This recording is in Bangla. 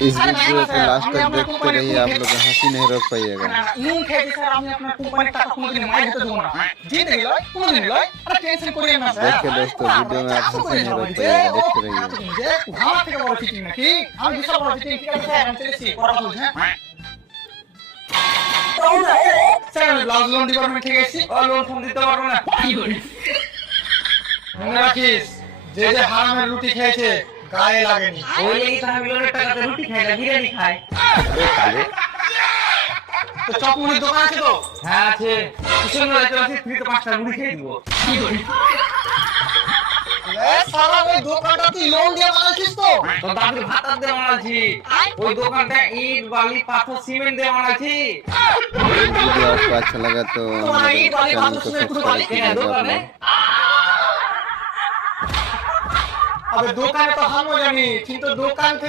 इस वीडियो को लास्ट तक देखते रहिए, आप लोग हंसी नहीं रोक पाइएगा। নুন খেয়েছি স্যার, আমি আপনার কোম্পানির টাকা কোনোদিন মাইর হতে দেবো না। জিন্দগি লয়, কোনোদিন লয়। আরে টেনশন করিয়েন না স্যার। देखिए दोस्तों, वीडियो में आप हंसी नहीं रोक पाइएगा, देखते रहिए। আমার থেকে বড় ফিটিং নাকি? আমি বিশাল বড় ফিটিং। ঠিক আছে স্যার, আমি চলেছি। পড়া বলছি, হ্যাঁ? স্যার, আমি ব্লাউজ লোন ডিপার্টমেন্ট থেকে এসেছি। ও লোন ফোন দিতে পারবো না। মনে রাখিস, যে যে হারামের রুটি খেয়েছে গায়ে লাগেনি। ওই এই তাহমিলের টাকাতে রুটি খায় না, বিরিয়ানি খায়। তো চপমুড়ির দোকান আছে তো? হ্যাঁ আছে। কিশোর রাইতে আছে, ফ্রিতে 5টা মুড়ি খেয়ে দিব। এ সারা ওই দোকানটা তুই লোন দিয়ে বানাইছিস তো? তো দাদুর ভাতা দিয়ে বানাচ্ছি। ওই দোকানটা ইট বালি পাথর সিমেন্ট দিয়ে বানাচ্ছি। वीडियो आपको अच्छा लगा तो हमारे चैनल को सब्सक्राइब कीजिएगा। আবে দোকানে তো হামো জানি, কিন্তু দোকান থেকে